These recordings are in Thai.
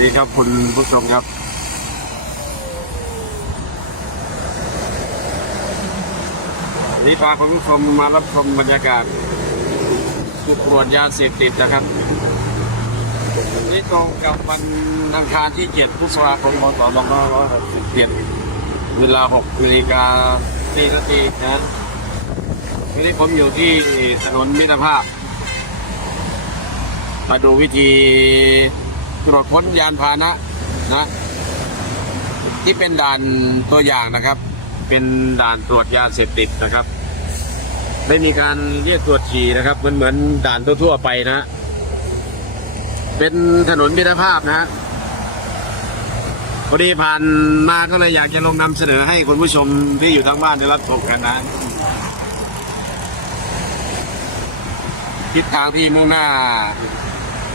ดีครับคุณผู้ชมครับวันนี้พาคุณผู้ชมมารับชมบรรยากาศจุดตรวจยาเสพติดนะครับวันนี้ตรงกับวันอังคารที่ 7 พฤษภาคม พศ 2567 เวลา 6นาฬิกา4นาทีนะวันนี้ผมอยู่ที่ถนนมิตรภาพ มาดูวิธี ตรวจค้นยานพาหนะนะ ที่เป็นด่านตัวอย่างนะครับ เป็นด่านตรวจยาเสพติดนะครับ ไม่มีการเรียกตรวจฉี่นะครับเหมือนเหมือนด่านทั่วๆไปนะ เป็นถนนมิตรภาพนะฮะพอดีผ่านมาก็เลยอยากจะลงนำเสนอให้คุณผู้ชมที่อยู่ทางบ้านได้รับชมกันนะทิศทางที่มุ่งหน้า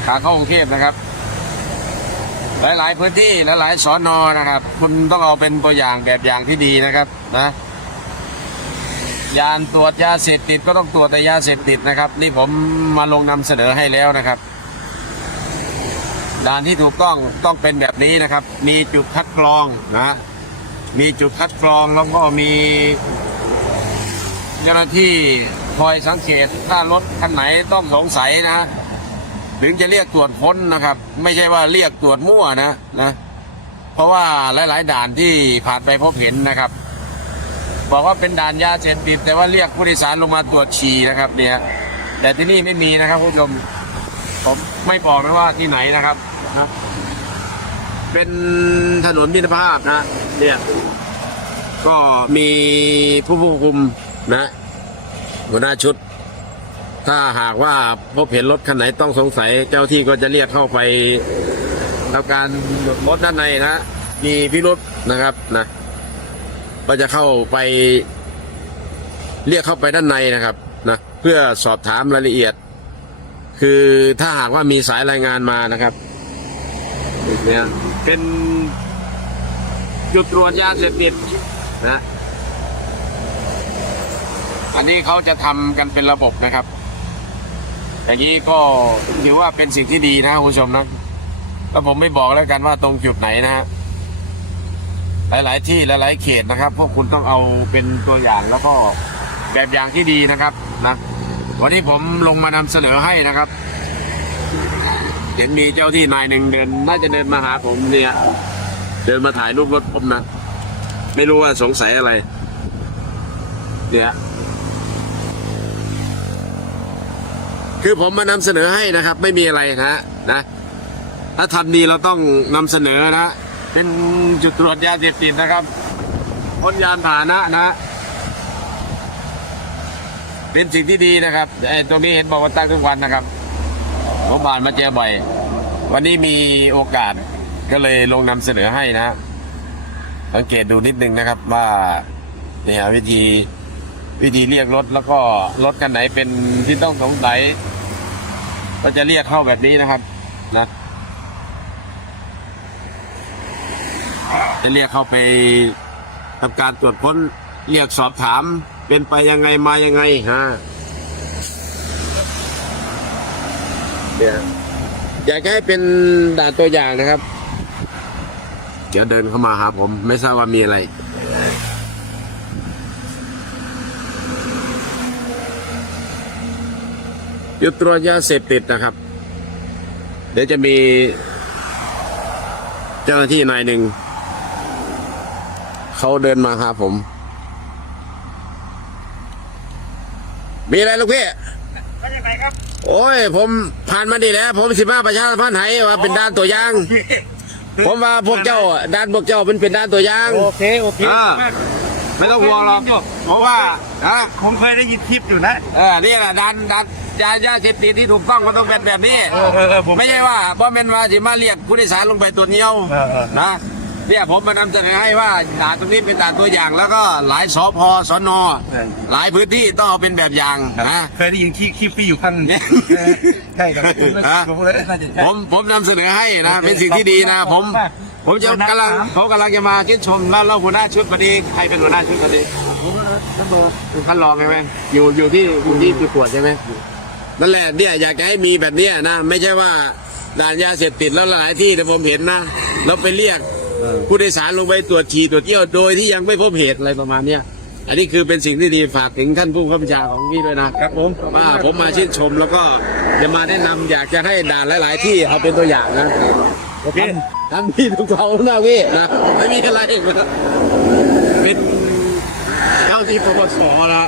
ขาเข้ากรุงเทพนะครับ หลาย ๆ พื้นที่และหลายสอนอนะครับ คุณต้องเอาเป็นตัวอย่างแบบอย่างที่ดีนะครับนะยานตรวจยาเสพติดก็ต้องตรวจแต่ยาเสพติดนะครับ นี่ผมมาลงนำเสนอให้แล้วนะครับด่านที่ถูกต้องต้องเป็นแบบนี้นะครับ มีจุดคัดกรองนะ มีจุดคัดกรองแล้วก็มีเจ้าหน้าที่คอยสังเกตถ้ารถคันไหนต้องสงสัยนะ ถึงจะเรียกตรวจค้นนะครับ ไม่ใช่ว่าเรียกตรวจมั่วนะนะเพราะว่าหลาย ๆ ด่านที่ผ่านไปพบเห็นนะครับ บอกว่าเป็นด่านยาเสพติดแต่ว่าเรียกผู้โดยสารลงมาตรวจฉี่นะครับ เนี่ย แต่ที่นี่ไม่มีนะครับคุณผู้ชมผมไม่บอกนะว่าที่ไหนนะครับนะเป็นถนนมิตรภาพนะเนี่ยก็มีผู้ควบคุมนะหัวหน้าชุด ถ้าหากว่าพบเห็นรถคันไหนต้องสงสัยเจ้าที่ก็จะเรียกเข้าไปทำการรถด้านในนะ มีพิรุษนะครับนะก็จะเข้าไปเรียกเข้าไปด้านในนะครับนะเพื่อสอบถามรายละเอียด คือถ้าหากว่ามีสายรายงานมานะครับเนี่ยเป็นจุดตรวจยาเสพติดนะอันนี้เขาจะทำกันเป็นระบบนะครับ อย่างนี้ก็ถือว่าเป็นสิ่งที่ดีนะคุณผู้ชมนะก็ผมไม่บอกแล้วกันว่าตรงจุดไหนนะฮะหลาย ๆ ที่หลาย ๆ เขตนะครับ พวกคุณต้องเอาเป็นตัวอย่างแล้วก็แบบอย่างที่ดีนะครับนะวันนี้ผมลงมานำเสนอให้นะครับ เห็นมีเจ้าที่นายหนึ่งเดิน น่าจะเดินมาหาผมเนี่ย เดินมาถ่ายรูปรถผมนะ ไม่รู้ว่าสงสัยอะไร เนี่ย คือผมมานำเสนอให้นะครับ ไม่มีอะไรนะนะ ถ้าทำดีเราต้องนำเสนอนะ เป็นจุดตรวจยาเสพติดนะครับพ้นยานพาหนะนะ เป็นสิ่งที่ดีนะครับไอ้ตรงนี้เห็นบอกว่าตั้งทุกวันนะครับผมบานมาเจอบ่อย วันนี้มีโอกาสก็เลยลงนำเสนอให้นะสังเกตดูนิดนึงนะครับว่าเนี่ยวิธีวิธีเรียกรถแล้วก็รถกันไหนเป็นที่ต้องสงสัย ก็จะเรียกเข้าแบบนี้นะครับ นะ จะเรียกเข้าไปทำการตรวจค้นเรียกสอบถาม เป็นไปยังไงมายังไงฮะเดี๋ยวอยากจะให้เป็นด่านตัวอย่างนะครับ เดี๋ยวเดินเข้ามาหาผม ไม่ทราบว่ามีอะไร ยุดตรวจยาเสพติดนะครับ เดี๋ยวจะมี เจ้าหน้าที่นายหนึ่ง เขาเดินมาหาผม มีอะไรลูกพี่เป็นยังไงครับ โอ้ย ผมผ่านมาดีแล้ว ผมสิบ้าประชาสัมพันธ์ให้ว่าเป็นด้านตัวอย่าง ผมว่าพวกเจ้าอะด้านพวกเจ้าเป็นเป็นด้านตัวอย่าง โอเค โอเค อ่า ไม่ต้องห่วงหรอกเพราะว่าฮะผมเคยได้ยินคลิปอยู่นะ เออนี่แหละดันดันยายาเสพติดที่ถูกต้องมันต้องเป็นแบบนี้เออเออเออผมไม่ใช่ว่าบ่แม่นว่าสิมาเรียกผู้โดยสารลงไปตัวจเดียวเออเออ นะเนี่ยผมมานำเสนอให้ว่าด่านตรงนี้เป็นด่านตัวอย่างแล้วก็หลายสพสนหลายพื้นที่ต้องเอาเป็นแบบอย่างนะ เคยได้ยินคลิปคลิปพี่อยู่ข้างเนี่ยเออใช่ครับฮะผมเลยน่าจะใช่ ผมผมนำเสนอให้นะโอเคเป็นสิ่งที่ดีนะขอบผคุมณมาก ผมจะกำลังเขากำลังจะมาชื่นชมแล้วแล้วหัวหน้าชุดพอดีใครเป็นหัวหน้าชุดพอดีนั่นเบอร์ท่านรองใช่ไหมอยู่อยู่ที่อยู่ที่จุดตรวจใช่ไหมนั่นแหละเนี่ยอยากจะให้มีแบบเนี้ยนะไม่ใช่ว่าด่านยาเสพติดแล้วหลายที่แต่ผมเห็นนะเราไปเรียกผู้โดยสารลงไปตรวจฉี่ตรวจเยี่ยวโดยที่ยังไม่พบเหตุอะไรประมาณเนี้ยอันนี้คือเป็นสิ่งที่ดีฝากถึงท่านผู้ข้าราชการของพี่ด้วยนะครับผมว่าผมมาชื่นชมแล้วก็จะมาแนะนำอยากจะให้ด่านหลาย ๆ ที่เอาเป็นตัวอย่างนะ โอเคทำพี่ทุกเขาหน้าพี่นะไม่มีอะไรนะเป็นเจ้าที่ปปสนะ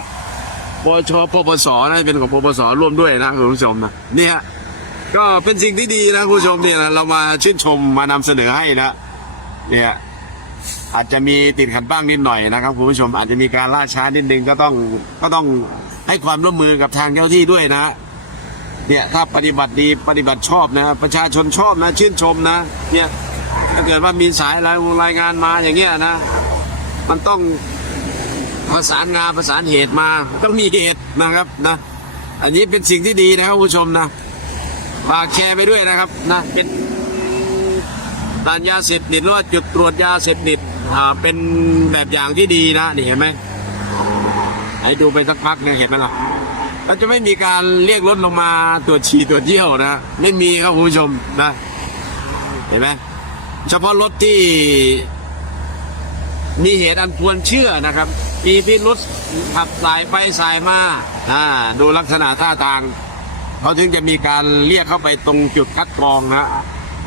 ปชปปสนะเป็นของปปสร่วมด้วยนะคุณผู้ชมนะเนี่ยก็เป็นสิ่งที่ดีนะคุณผู้ชมเนี่ยนะเรามาชื่นชมมานำเสนอให้นะเนี่ยอาจจะมีติดขัดบ้างนิดหน่อยนะครับคุณผู้ชมอาจจะมีการล่าช้านิดนึงก็ต้องก็ต้องให้ความร่วมมือกับทางเจ้าที่ด้วยนะ เนี่ยถ้าปฏิบัติดีปฏิบัติชอบนะประชาชนชอบนะ ชื่นชมนะเนี่ยถ้าเกิดว่ามีสายรายรายงานมาอย่างเงี้ยนะ มันต้องประสานงานประสานเหตุมาต้องมีเหตุนะครับนะ อันนี้เป็นสิ่งที่ดีนะครับผู้ชมนะฝากแชร์ไปด้วยนะครับนะเป็นด่านยาเสพติดหรือว่าจุดตรวจยาเสพติดอ่าเป็นแบบอย่างที่ดีนะนี่เห็นไหมให้ดูไปสักพักหนึงเห็นไหมล่ะ เราจะไม่มีการเรียกรถลงมาตรวจฉี่ตรวจเยี่ยวนะ ไม่มีครับคุณผู้ชมนะ เห็นไหมเฉพาะรถที่มีเหตุอันควรเชื่อนะครับมีพิรุษขับสายไปสายมาอ่าดูลักษณะท่าทางเขาถึงจะมีการเรียกเข้าไปตรงจุดคัดกรองนะ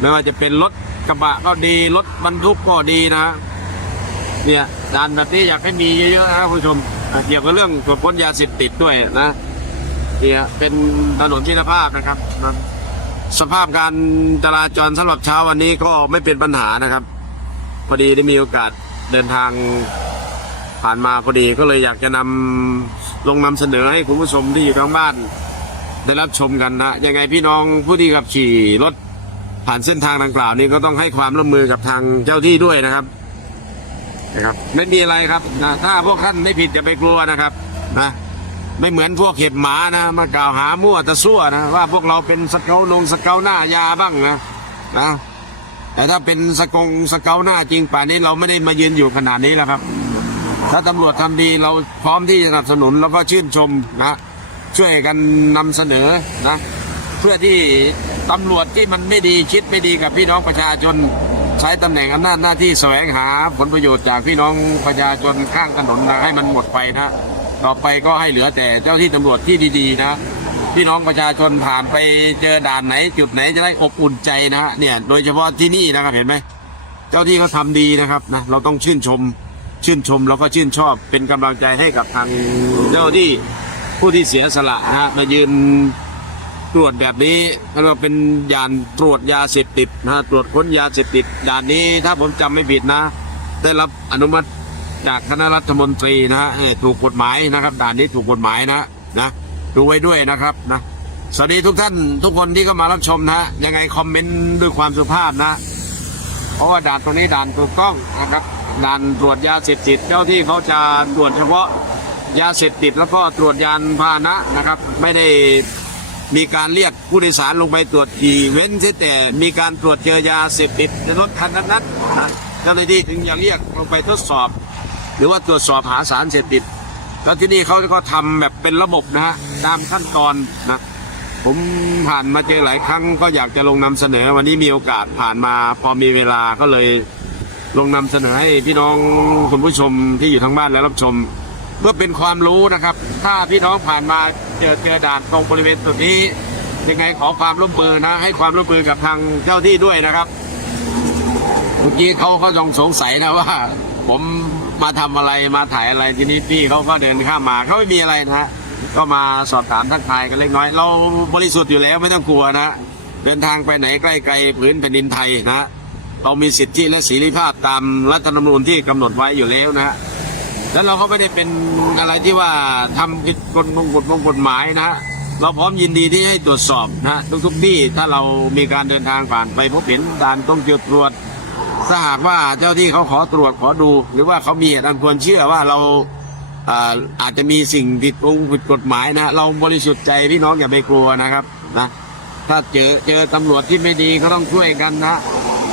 ไม่ว่าจะเป็นรถกระบะก็ดีรถบรรทุกก็ดีนะ เนี่ยด่านแบบนี้อยากให้มีเยอะๆนะคุณผู้ชมเกี่ยวกับเรื่องตรวจค้นยาเสพติดด้วยนะ เนี่ยเป็นถนนมิตรภาพนะครับ สภาพการจราจรสำหรับเช้าวันนี้ก็ไม่เป็นปัญหานะครับ พอดีได้มีโอกาสเดินทางผ่านมาพอดีก็เลยอยากจะนำลงนำเสนอให้คุณผู้ชมที่อยู่ทางบ้านได้รับชมกันนะยังไงพี่น้องผู้ที่ขับขี่รถผ่านเส้นทางดังกล่าวนี้ก็ต้องให้ความร่วมมือกับทางเจ้าที่ด้วยนะครับนะครับ ไม่มีอะไรครับนะถ้าพวกท่านไม่ผิดจะไปกลัวนะครับ นะ ไม่เหมือนพวกเห็บหมานะ มากล่าวหามั่วตะซั่วนะว่าพวกเราเป็นสเกลนงสเกลหน้ายาบ้างนะนะแต่ถ้าเป็นสกงสเกลหน้าจริงป่านนี้เราไม่ได้มายืนอยู่ขนาดนี้แล้วครับ ถ้าตำรวจทำดีเราพร้อมที่จะสนับสนุนแล้วก็ชื่นชมนะช่วยกันนำเสนอนะ เพื่อที่ตำรวจที่มันไม่ดีคิดไม่ดีกับพี่น้องประชาชนใช้ตำแหน่งอำนาจหน้าที่แสวงหาผลประโยชน์จากพี่น้องประชาชนข้างถนนนะให้มันหมดไปนะ ต่อไปก็ให้เหลือแต่เจ้าที่ตำรวจที่ดีๆนะพี่น้องประชาชนผ่านไปเจอด่านไหน จุดไหนจะได้อบอุ่นใจนะเนี่ยโดยเฉพาะที่นี่นะครับเห็นไหมเจ้าที่เขาทำดีนะครับนะเราต้องชื่นชม ชื่นชมแล้วก็ชื่นชอบเป็นกำลังใจให้กับทางเจ้าที่ผู้ที่เสียสละนะฮะมายืนตรวจแบบนี้แล้วก็เป็นยานตรวจยาเสพติดนะตรวจค้นยาเสพติดด่านนี้ถ้าผมจำไม่ผิดนะ ได้รับอนุมัติ จากคณะรัฐมนตรีนะฮะถูกกฎหมายนะครับ ด่านนี้ถูกกฎหมายนะนะดูไว้ด้วยนะครับนะสวัสดีทุกท่านทุกคนที่เข้ามารับชมนะฮะยังไงคอมเมนต์ด้วยความสุภาพนะ เพราะว่าด่านตรงนี้ด่านถูกต้องนะครับด่านตรวจยาเสพติดเจ้าที่เขาจะตรวจเฉพาะยาเสพติดแล้วก็ตรวจยานพาหนะนะครับ ไม่ได้มีการเรียกผู้โดยสารลงไปตรวจขี่เว้นแต่มีการตรวจเจอยาเสพติดในรถคันนั้นนะเจ้าหน้าที่ถึงจะเรียกลงไปทดสอบ หรือว่าตรวจสอบหาสารเสพติด แล้วที่นี่เขาก็ทำแบบเป็นระบบนะฮะตามขั้นตอนนะผมผ่านมาเจอหลายครั้งก็อยากจะลงนำเสนอ วันนี้มีโอกาสผ่านมาพอมีเวลาก็เลยลงนำเสนอให้พี่น้องคุณผู้ชมที่อยู่ทางบ้านและรับชม เพื่อเป็นความรู้นะครับ ถ้าพี่น้องผ่านมาเจอเจอด่านตรงบริเวณจุดนี้ ยังไงขอความร่วมมือนะ ให้ความร่วมมือกับทางเจ้าที่ด้วยนะครับเมื่อกี้เขาก็ยังสงสัยนะว่า ผม มาทำอะไรมาถ่ายอะไรทีนี้พี่เขาก็เดินข้ามมาเขาไม่มีอะไรนะฮะก็มาสอบถามทักทายกันเล็กน้อย เราบริสุทธิ์อยู่แล้วไม่ต้องกลัวนะเดินทางไปไหนใกล้ไกลผืนแผ่นดินไทยนะเรามีสิทธิและเสรีภาพตามรัฐธรรมนูญที่กำหนดไว้อยู่แล้วนะฮะแล้วเราก็ไม่ได้เป็นอะไรที่ว่าทำผิดกฎมงกฎมงกฎหมายนะ เราพร้อมยินดีที่ให้ตรวจสอบนะทุกๆที่ถ้าเรามีการเดินทางผ่านไปพบเห็นด่านต้องจุดตรวจ ถ้าหากว่าเจ้าที่เขาขอตรวจขอดู หรือว่าเขามีเหตุอันควรเชื่อว่าเราอาอาจจะมีสิ่งผิดปรุงผิดกฎหมายนะ เราบริสุทธิ์ใจพี่น้องอย่าไปกลัวนะครับนะถ้าเจอเจอตำรวจที่ไม่ดีก็ต้องช่วยกันนะ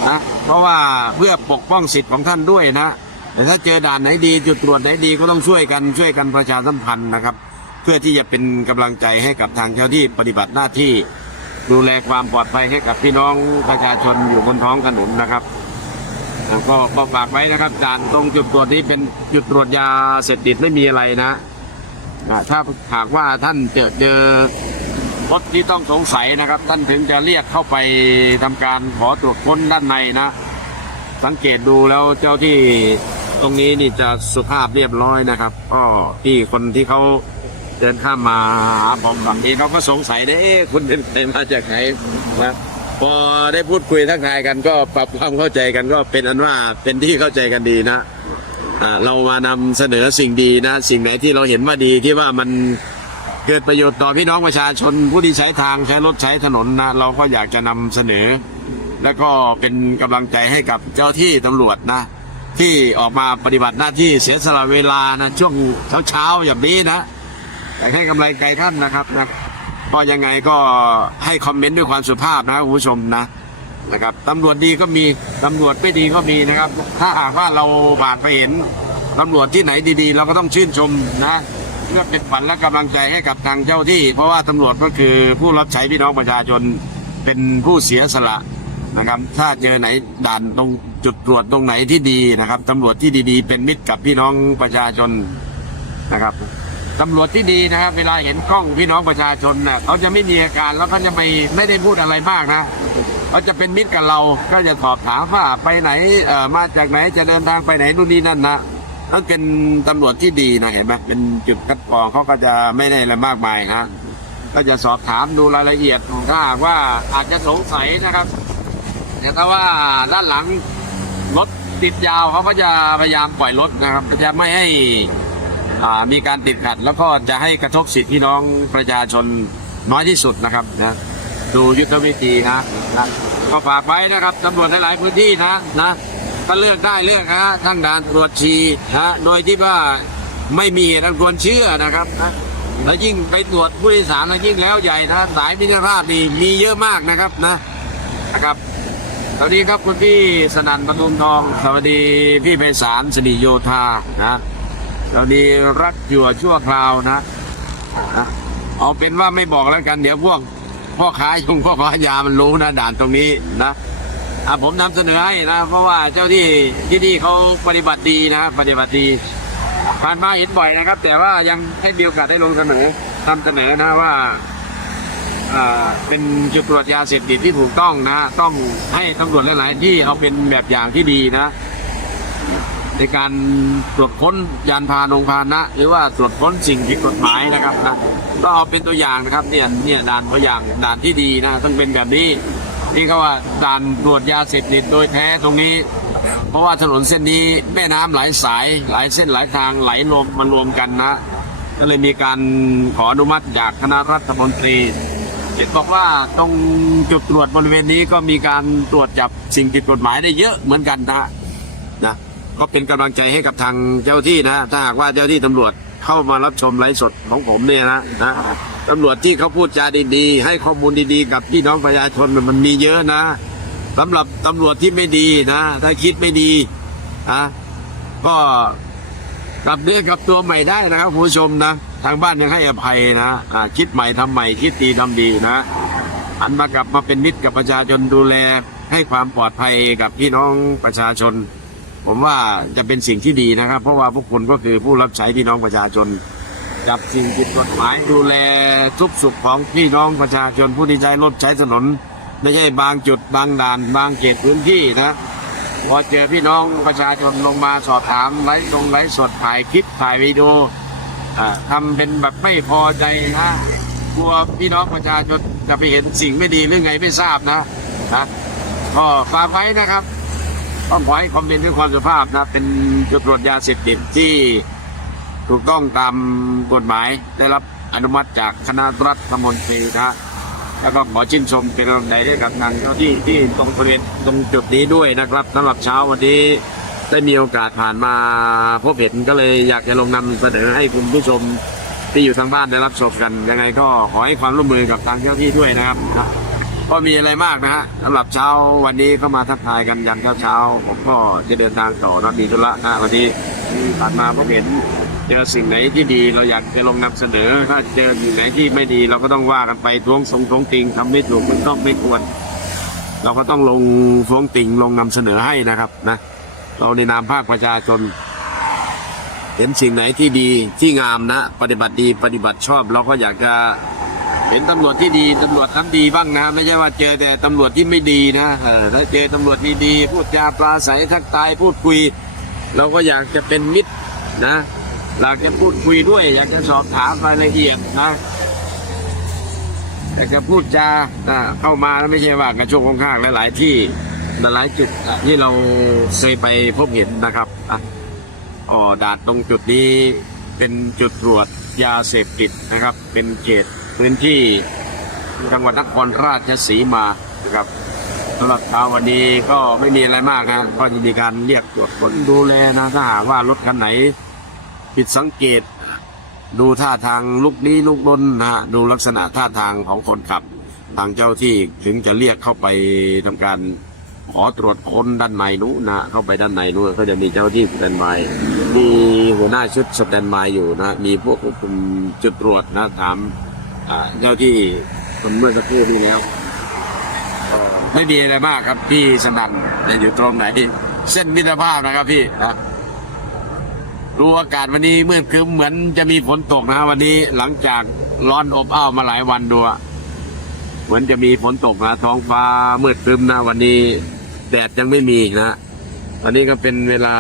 นะเพราะว่าเพื่อปกป้องสิทธิ์ของท่านด้วยนะแต่ถ้าเจอด่านไหนดี จุดตรวจไหนดีก็ต้องช่วยกันช่วยกันประชาสัมพันธ์นะครับ เพื่อที่จะเป็นกำลังใจให้กับทางเจ้าที่ปฏิบัติหน้าที่ ดูแลความปลอดภัยให้กับพี่น้องประชาชนอยู่บนท้องถนนนะครับ ก็ก็ฝากไว้นะครับด่านตรงจุดตรวจนี้เป็นจุดตรวจยาเสพติดไม่มีอะไรนะอ่าถ้าหากว่าท่านเจอเจอรถที่ต้องสงสัยนะครับ ท่านถึงจะเรียกเข้าไปทำการขอตรวจค้นด้านในนะ สังเกตดูแล้วเจ้าที่ตรงนี้นี่จะสุภาพเรียบร้อยนะครับ ก็ที่คนที่เขาเดินข้ามมาหาผมฝั่งนี้เขาก็สงสัยนะเอ๊ะคุณเป็นใครมาจากไหนนะ พอได้พูดคุยทักทายกันก็ปรับความเข้าใจกันก็เป็นอันว่าเป็นที่เข้าใจกันดีนะอ่าเรามานำเสนอสิ่งดีนะ สิ่งไหนที่เราเห็นว่าดีที่ว่ามันเกิดประโยชน์ต่อพี่น้องประชาชนผู้ที่ใช้ทางใช้รถใช้ถนนนะเราก็อยากจะนำเสนอ แล้วก็เป็นกำลังใจให้กับเจ้าที่ตำรวจนะ ที่ออกมาปฏิบัติหน้าที่เสียสละเวลานะช่วงเช้าๆอย่างนี้นะอยากให้กำลังใจท่านนะครับนะ ก็ยังไงก็ให้คอมเมนต์ด้วยความสุภาพนะคุณผู้ชมนะนะครับตำรวจดีก็มีตำรวจไม่ดีก็มีนะครับ ถ้าหากว่าเราผ่านไปเห็นตำรวจที่ไหนดีๆ เราก็ต้องชื่นชมนะเพื่อเป็นฝันและกำลังใจให้กับทางเจ้าที่ เพราะว่าตำรวจก็คือผู้รับใช้พี่น้องประชาชนเป็นผู้เสียสละนะครับ ถ้าเจอไหนด่านตรงจุดตรวจตรงไหนที่ดีนะครับตำรวจที่ดีๆ เป็นมิตรกับพี่น้องประชาชนนะครับ ตำรวจที่ดีนะครับ เวลาเห็นกล้องพี่น้องประชาชนเน่ะเขาจะไม่มีอาการแล้วก็จะไม่ไม่ได้พูดอะไรมากนะเขาจะเป็นมิตรกับเราก็จะสอบถามว่าไปไหนเอ่อมาจากไหนจะเดินทางไปไหนนู่นนี่นั่นนะต้องเป็นตำรวจที่ดีนะเห็นไหมเป็นจุดคัดกรองเขาก็จะไม่ได้อะไรมากมายนะก็จะสอบถามดูรายละเอียดถ้าหากว่าอาจจะสงสัยนะครับแต่ถ้าว่าด้านหลังรถติดยาวเขาก็จะพยายามปล่อยรถนะครับจะไม่ให้ มีการติดขัด แล้วก็จะให้กระทบสิทธิพี่น้องประชาชนน้อยที่สุดนะครับนะดูยุทธวิธีนะนะก็ฝากไว้นะครับตำรวจหลายๆพื้นที่นะนะก็เลือกได้เลือกนะทั้งด่านตรวจชีนะโดยที่ว่าไม่มีเหตุอันควรเชื่อนะครับนะแล้วยิ่งไปตรวจผู้โดยสารแล้วยิ่งแล้วใหญ่นะสายมิตรภาพนี่มีเยอะมากนะครับนะนะครับสวัสดีครับคุณพี่สนั่นปทุมทอง สวัสดีพี่ไพศาลสนิโยธานะ สวัสดีรักอยู่ชั่วคราวนะนะเอาเป็นว่าไม่บอกแล้วกันเดี๋ยวพวกพ่อค้ายงพ่อค้ายามันรู้นะด่านตรงนี้นะอะผมนำเสนอให้นะเพราะว่าเจ้าที่ที่นี่เขาปฏิบัติดีนะปฏิบัติดีผ่านมาเห็นบ่อยนะครับ แต่ว่ายังให้มีโอกาสได้ลงเสนอนำเสนอนะว่าเป็นจุดตรวจยาเสพติดที่ถูกต้องนะ ต้องให้ตำรวจหลาย ๆ ที่เอาเป็นแบบอย่างที่ดีนะ ในการตรวจค้นยานพาหนงพาหนะ หรือว่าตรวจค้นสิ่งผิดกฎหมายนะครับนะก็เอาเป็นตัวอย่างนะครับเนี่ยเนี่ยด่านตัวอย่างด่านที่ดีนะต้องเป็นแบบนี้ที่เขาว่าด่านตรวจยาเสพติดโดยแท้ตรงนี้ เพราะว่าถนนเส้นนี้แม่น้ำหลายสาย หลายเส้นหลายทางไหลรวมมารวมกันนะ ก็เลยมีการขออนุมัติจากคณะรัฐมนตรีเห็นบอกว่าตรงจุดตรวจบริเวณนี้ก็มีการตรวจจับสิ่งผิดกฎหมายได้เยอะเหมือนกันนะนะ ก็เป็นกำลังใจให้กับทางเจ้าที่นะ ถ้าหากว่าเจ้าที่ตำรวจเข้ามารับชมไลฟ์สดของผมเนี่ยนะนะตำรวจที่เขาพูดจาดีๆ ให้ข้อมูลดีๆ กับพี่น้องประชาชนมันมีเยอะนะสำหรับตำรวจที่ไม่ดีนะ ถ้าคิดไม่ดีนะก็กลับเนื้อกลับตัวใหม่ได้นะครับผู้ชมนะ ทางบ้านยังให้อภัยนะอ่าคิดใหม่ทำใหม่คิดดีทำดีนะอันมากลับมาเป็นมิตรกับประชาชนดูแลให้ความปลอดภัยกับพี่น้องประชาชน ผมว่าจะเป็นสิ่งที่ดีนะครับ เพราะว่าพวกคุณก็คือผู้รับใช้พี่น้องประชาชน จับสิ่งผิดกฎหมายดูแลทุกสุขของพี่น้องประชาชนผู้ที่ใช้รถใช้ถนนไม่ใช่บางจุดบางด่านบางเขตพื้นที่นะพอเจอพี่น้องประชาชนลงมาสอบถามไลฟ์ตรงไลฟ์สดถ่ายคลิปถ่ายวิดีโออ่าทำเป็นแบบไม่พอใจนะกลัวพี่น้องประชาชนจะไปเห็นสิ่งไม่ดีหรือไงไม่ทราบนะนะก็ฝากไว้นะครับ ต้องขอให้คอมเมนต์ด้วยความสุภาพนะเป็นจุดตรวจยาเสพติดที่ถูกต้องตามกฎหมายได้รับอนุมัติจากคณะรัฐมนตรีนะแล้วก็ขอชื่นชมเป็นกำลังใจให้กับทางเจ้าที่ที่ตรงบริเวณตรงจุดนี้ด้วยนะครับสำหรับเช้าวันนี้ได้มีโอกาสผ่านมาพบเห็นก็เลยอยากจะลงนำเสนอให้คุณผู้ชมที่อยู่ทางบ้านได้รับชมกันยังไงก็ขอให้ความร่วมมือกับทางเจ้าที่ด้วยนะครับ ก็มีอะไรมากนะฮะสำหรับเช้าวันนี้ก็มาทักทายกันยันเช้าเช้าผมก็จะเดินทางต่อนะมีธุระนะวันนี้ที่ผ่านมาผมเห็นเจอสิ่งไหนที่ดีเราอยากจะลงนำเสนอ ถ้าเจอสิ่งไหนที่ไม่ดี เราก็ต้องว่ากันไปท้วงสงท้วงติงทำไม่ถูกมันต้องไม่ควร เราก็ต้องลงท้วงติงลงนำเสนอให้นะครับนะเราในนามภาคประชาชนเห็นสิ่งไหนที่ดีที่งามนะ ปฏิบัติดีปฏิบัติชอบ เราก็อยากจะ เห็นตำรวจที่ดีตำรวจทำดีบ้างนะไม่ใช่ว่าเจอแต่ตำรวจที่ไม่ดีนะถ้าเจอตำรวจดีๆพูดจาปราศัยทักทายพูดคุย เราก็อยากจะเป็นมิตรนะอยากจะพูดคุยด้วย อยากจะสอบถามรายละเอียดนะอยากจะพูดจาเข้ามาแล้วไม่ใช่ว่ากระโชกข้างๆหลายๆที่หลายจุดที่เราเคยไปพบเห็นนะครับอ๋อด่านตรงจุดนี้เป็นจุดตรวจยาเสพติดนะครับ เป็นเขต พื้นที่จังหวัดนครราชสีมานะครับสำหรับเช้าวันนี้ก็ไม่มีอะไรมากนะก็จะมีการเรียกตรวจผลดูแลนะถ้าหากว่ารถคันไหน ผิดสังเกต ดูท่าทางลุกนี้ลุกลนนะฮะดูลักษณะท่าทางของคนขับ ทางเจ้าที่ถึงจะเรียกเข้าไปทำการขอตรวจค้นด้านในนู้นนะเข้าไปด้านในนู้นก็จะมีเจ้าที่สแตนบายมีหัวหน้าชุดสแตนบายอยู่นะ มีพวกควบคุมจุดตรวจนะถาม เจ้าที่คนเมื่อสักครู่นี้แล้วไม่มีอะไรมากครับ พี่สนั่นจะอยู่ตรงไหน เส้นมิตรภาพนะครับพี่นะรู้อากาศวันนี้มืดครึ้มเหมือนจะมีฝนตกนะวันนี้หลังจากร้อนอบอ้าวมาหลายวันดูเหมือนจะมีฝนตกนะท้องฟ้ามืดครึ้มนะวันนี้ แดดยังไม่มีนะวันนี้ก็เป็นเวลา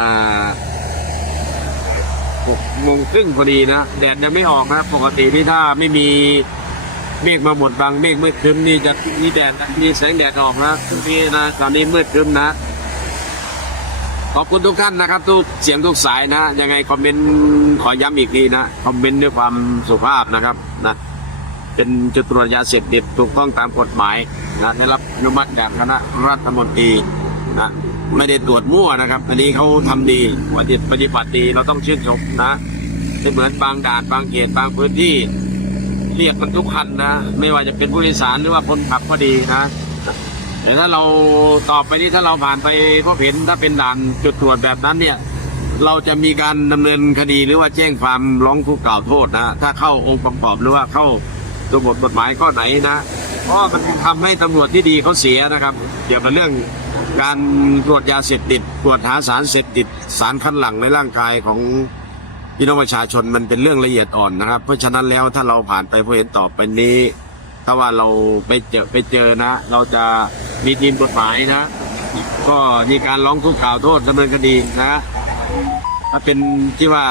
หกโมงครึ่งพอดีนะแดดยังไม่ออกนะปกตินี่ถ้าไม่มีเมฆมาหมดบังเมฆมืดครึ้มนี่จะมีแดดมีแสงแดดออกนะทุกทีนะตอนนี้มืดครึ้มนะ ขอบคุณทุกท่านนะครับ ทุกเสียงทุกสายนะ ยังไงคอมเมนต์ขอย้ำอีกทีนะคอมเมนต์ด้วยความสุภาพนะครับนะเป็นจุดตรวจยาเสพติดถูกต้องตามกฎหมายนะได้รับอนุมัติจากคณะรัฐมนตรีนะ ไม่ได้ตรวจมั่วนะครับ อันนี้เขาทำดีปฏิปฏิบัติดีเราต้องชื่นชมนะไม่เหมือนบางด่านบางเขตบางพื้นที่ เรียกกันทุกคันนะ ไม่ว่าจะเป็นผู้โดยสารหรือว่าคนขับก็ดีนะแต่ถ้าเราตอบไปนี่ถ้าเราผ่านไปพบเห็นถ้าเป็นด่านจุดตรวจแบบนั้นเนี่ย เราจะมีการดำเนินคดีหรือว่าแจ้งความร้องทุกข์กล่าวโทษนะถ้าเข้าองค์ประกอบหรือว่าเข้าตัวบทกฎหมายข้อไหนนะเพราะมันทำให้ตำรวจที่ดีเขาเสียนะครับ เกี่ยวกับเรื่อง การตรวจยาเสพติดตรวจหาสารเสพติดสารคัดหลังในร่างกายของพี่น้องประชาชนมันเป็นเรื่องละเอียดอ่อนนะครับ เพราะฉะนั้นแล้วถ้าเราผ่านไปพอเห็นต่อไปนี้ ถ้าว่าเราไปเจอไปเจอนะ เราจะมีทีมกฎหมายนะ ก็มีการร้องทุกข์กล่าวโทษดำเนินคดีนะถ้าเป็นที่ว่า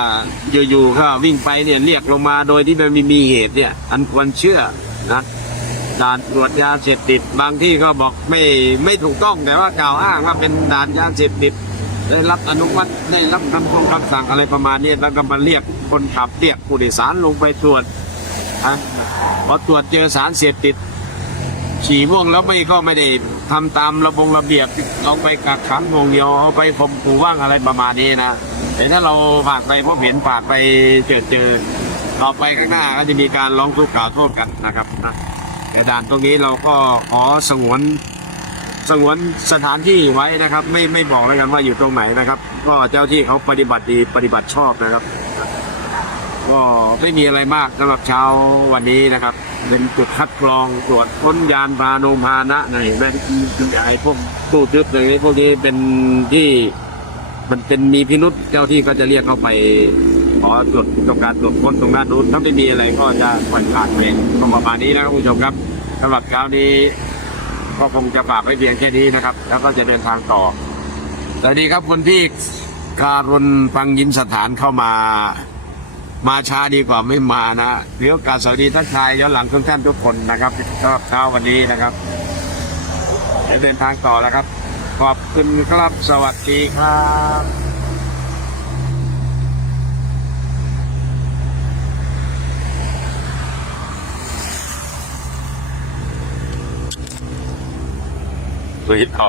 อยู่ๆก็วิ่งไปเนี่ยเรียกลงมาโดยที่มันม่มีเหตุเนี่ย อันควรเชื่อนะ ด่านตรวจยาเสพติด บางที่ก็บอกไม่ไม่ถูกต้องแต่ว่ากล่าวอ้างว่าเป็นด่านยาเสพติด ได้รับอนุมัติได้รับคำคงคำสั่งอะไรประมาณนี้แล้วก็มาเรียกคนขับเรียกผู้โดยสารลงไปตรวจนะพอตรวจเจอสารเสพติดฉี่ม่วงแล้วไม่ก็ไม่ได้ทำตามระบงระเบียบลองไปกักขังวงเดียวเอาไปข่มขู่ว่างอะไรประมาณนี้นะแต่ถ้าเราผ่านไปพบเห็นผ่านไปเจอเจอต่อไปข้างหน้าก็จะมีการร้องทุกข์กล่าวโทษกันนะครับนะ แต่ด่านตรงนี้เราก็ขอสงวนสงวนสถานที่ไว้นะครับ ไม่ไม่บอกแล้วกันว่าอยู่ตรงไหนนะครับ ก็เจ้าที่เขาปฏิบัติดีปฏิบัติชอบนะครับก็ไม่มีอะไรมากสำหรับเช้าวันนี้นะครับ เป็นจุดคัดกรองตรวจค้นยานพาหนพานะในแบงไอ้พวกตู้ทึบอะไรพวกนี้เป็นที่ มันเป็นมีพิรุษเจ้าที่ก็จะเรียกเข้าไป ขอตรวจต้องการตรวจค้นตรงด้านนู้นถ้าไม่มีอะไรก็จะปล่อยผ่านไปก็ประมาณนี้นะครับคุณผู้ชมครับสำหรับเช้านี้ก็คงจะฝากไว้เพียงแค่นี้นะครับ แล้วก็จะเดินทางต่อสวัสดีครับคุณพี่การุณฟังยินสถานเข้ามามาช้าดีกว่าไม่มานะเดี๋ยวโอกาสสวัสดีทักทายย้อนหลังทุกท่านทุกคนนะครับสำหรับเช้าวันนี้นะครับจะเดินทางต่อแล้วครับ ขอบคุณครับสวัสดีครับ สวัสดีต่อ